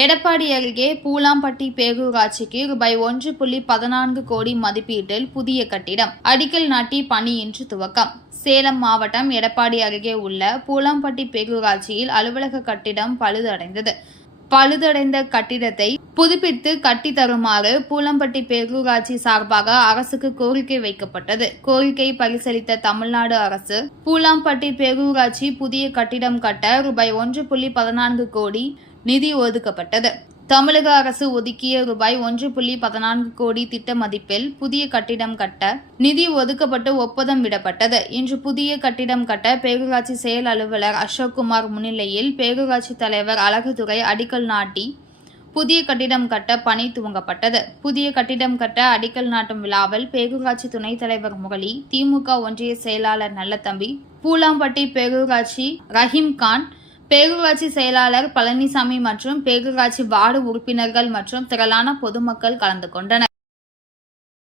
எடப்பாடி அருகே பூலாம்பட்டி பேரூராட்சிக்கு ரூபாய் 1.14 கோடி மதிப்பீட்டில் புதிய கட்டிடம் அடிக்கல் நாட்டி பணி இன்று துவக்கம். சேலம் மாவட்டம் எடப்பாடி அருகே உள்ள பூலாம்பட்டி பேரூராட்சியில் அலுவலக கட்டிடம் பழுதடைந்த கட்டிடத்தை புதுப்பித்து கட்டி தருமாறு பூலாம்பட்டி பேரூராட்சி சார்பாக அரசுக்கு கோரிக்கை வைக்கப்பட்டது. கோரிக்கை பரிசீலித்த தமிழ்நாடு அரசு பூலாம்பட்டி பேரூராட்சி புதிய கட்டிடம் கட்ட ரூபாய் 1.14 கோடி நிதி ஒதுக்கப்பட்டது. தமிழக அரசு ஒதுக்கிய ரூபாய் 1.14 கோடி திட்ட மதிப்பில் புதிய கட்டிடம் கட்ட நிதி ஒதுக்கப்பட்டு ஒப்பந்தம் விடப்பட்டது. இன்று புதிய கட்டிடம் கட்ட பேரூராட்சி செயல் அலுவலர் அசோக்குமார் முன்னிலையில் பேரூராட்சி தலைவர் அழகுதுரை அடிக்கல் நாட்டி புதிய கட்டிடம் கட்ட பணி துவங்கப்பட்டது. புதிய கட்டிடம் கட்ட அடிக்கல் நாட்டும் விழாவில் பேரூராட்சி துணைத் தலைவர் முரளி, திமுக ஒன்றிய செயலாளர் நல்லதம்பி, பூலாம்பட்டி பேரூராட்சி ரஹீம்கான், பேரூராட்சி செயலாளர் பழனிசாமி மற்றும் பேரூராட்சி வார்டு உறுப்பினர்கள் மற்றும் திரளான பொதுமக்கள் கலந்து கொண்டனர்.